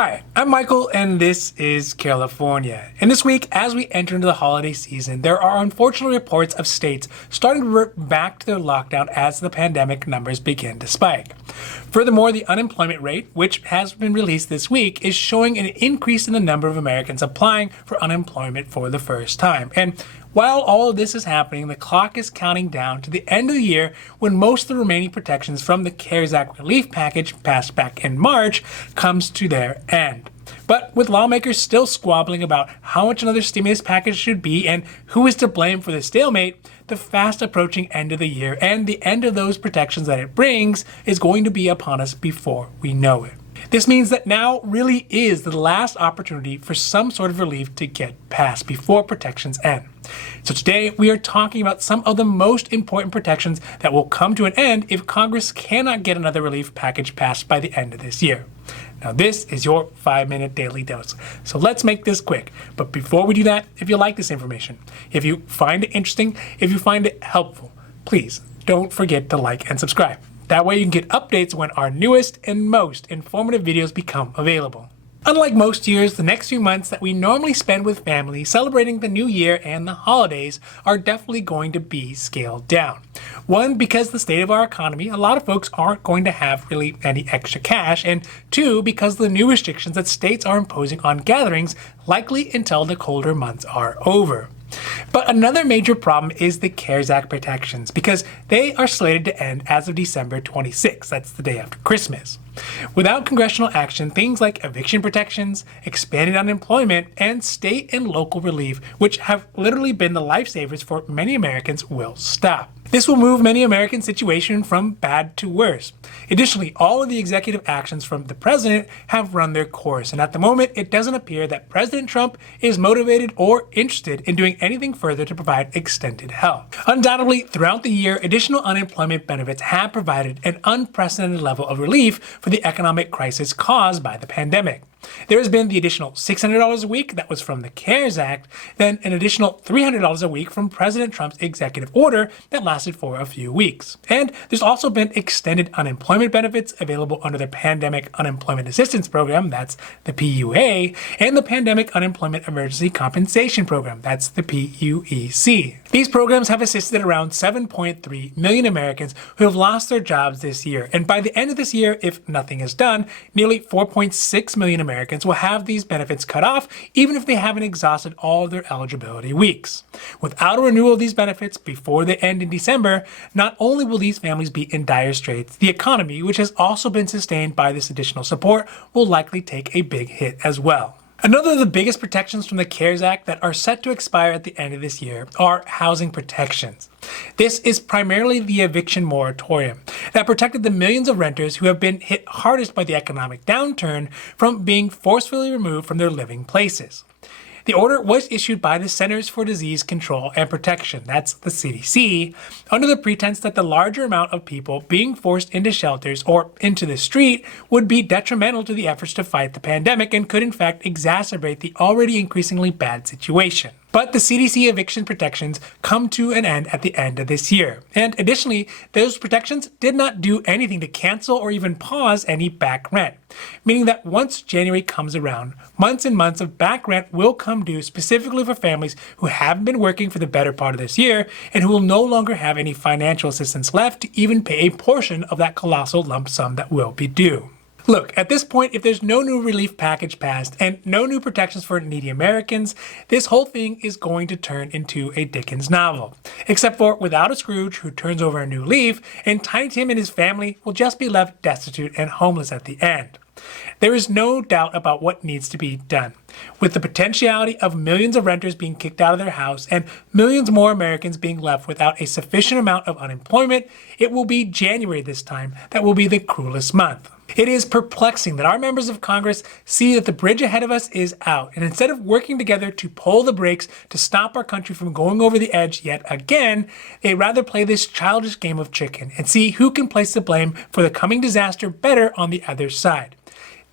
Hi, I'm Michael and this is California. And this week, as we enter into the holiday season, there are unfortunate reports of states starting to revert back to their lockdown as the pandemic numbers begin to spike. Furthermore, the unemployment rate, which has been released this week, is showing an increase in the number of Americans applying for unemployment for the first time. And while all of this is happening, the clock is counting down to the end of the year when most of the remaining protections from the CARES Act relief package passed back in March comes to their end. But with lawmakers still squabbling about how much another stimulus package should be and who is to blame for the stalemate, the fast approaching end of the year and the end of those protections that it brings is going to be upon us before we know it. This means that now really is the last opportunity for some sort of relief to get passed before protections end. So today we are talking about some of the most important protections that will come to an end if Congress cannot get another relief package passed by the end of this year. Now this is your 5-minute daily dose. So let's make this quick. But before we do that, if you like this information, if you find it interesting, if you find it helpful, please don't forget to like and subscribe. That way you can get updates when our newest and most informative videos become available. Unlike most years, the next few months that we normally spend with family celebrating the new year and the holidays are definitely going to be scaled down. One, because the state of our economy, a lot of folks aren't going to have really any extra cash, and two, because of the new restrictions that states are imposing on gatherings, likely until the colder months are over. But another major problem is the CARES Act protections, because they are slated to end as of December 26th. That's the day after Christmas. Without congressional action, things like eviction protections, expanded unemployment, and state and local relief, which have literally been the lifesavers for many Americans, will stop. This will move many American situations from bad to worse. Additionally, all of the executive actions from the president have run their course, and at the moment, it doesn't appear that President Trump is motivated or interested in doing anything further to provide extended help. Undoubtedly, throughout the year, additional unemployment benefits have provided an unprecedented level of relief for the economic crisis caused by the pandemic. There has been the additional $600 a week that was from the CARES Act, then an additional $300 a week from President Trump's executive order that lasted for a few weeks. And there's also been extended unemployment benefits available under the Pandemic Unemployment Assistance Program, that's the PUA, and the Pandemic Unemployment Emergency Compensation Program, that's the PUEC. These programs have assisted around 7.3 million Americans who have lost their jobs this year. And by the end of this year, if nothing is done, nearly 4.6 million Americans will have these benefits cut off, even if they haven't exhausted all of their eligibility weeks. Without a renewal of these benefits before they end in December, not only will these families be in dire straits, the economy, which has also been sustained by this additional support, will likely take a big hit as well. Another of the biggest protections from the CARES Act that are set to expire at the end of this year are housing protections. This is primarily the eviction moratorium that protected the millions of renters who have been hit hardest by the economic downturn from being forcefully removed from their living places. The order was issued by the Centers for Disease Control and Protection, that's the CDC, under the pretense that the larger amount of people being forced into shelters or into the street would be detrimental to the efforts to fight the pandemic and could in fact exacerbate the already increasingly bad situation. But the CDC eviction protections come to an end at the end of this year. And additionally, those protections did not do anything to cancel or even pause any back rent, meaning that once January comes around, months and months of back rent will come due specifically for families who haven't been working for the better part of this year and who will no longer have any financial assistance left to even pay a portion of that colossal lump sum that will be due. Look, at this point, if there's no new relief package passed and no new protections for needy Americans, this whole thing is going to turn into a Dickens novel. Except for without a Scrooge who turns over a new leaf, and Tiny Tim and his family will just be left destitute and homeless at the end. There is no doubt about what needs to be done. With the potentiality of millions of renters being kicked out of their house and millions more Americans being left without a sufficient amount of unemployment, it will be January this time that will be the cruelest month. It is perplexing that our members of Congress see that the bridge ahead of us is out, and instead of working together to pull the brakes to stop our country from going over the edge yet again, they rather play this childish game of chicken and see who can place the blame for the coming disaster better on the other side.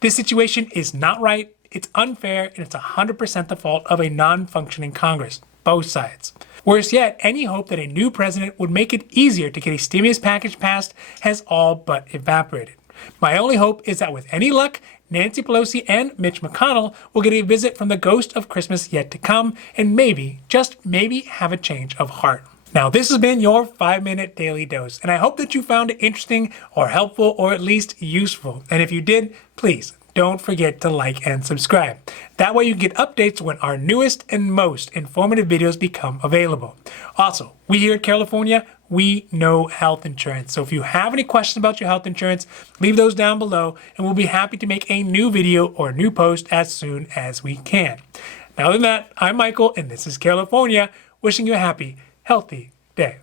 This situation is not right, it's unfair, and it's 100% the fault of a non-functioning Congress, both sides. Worse yet, any hope that a new president would make it easier to get a stimulus package passed has all but evaporated. My only hope is that with any luck, Nancy Pelosi and Mitch McConnell will get a visit from the ghost of Christmas yet to come and maybe, just maybe, have a change of heart. Now, this has been your 5-minute daily dose, and I hope that you found it interesting or helpful or at least useful. And if you did, please don't forget to like and subscribe. That way you get updates when our newest and most informative videos become available. Also, we here at Carelifornia, we know health insurance. So if you have any questions about your health insurance, leave those down below and we'll be happy to make a new video or new post as soon as we can. Now, other than that, I'm Michael and this is Carelifornia, wishing you a happy, healthy day.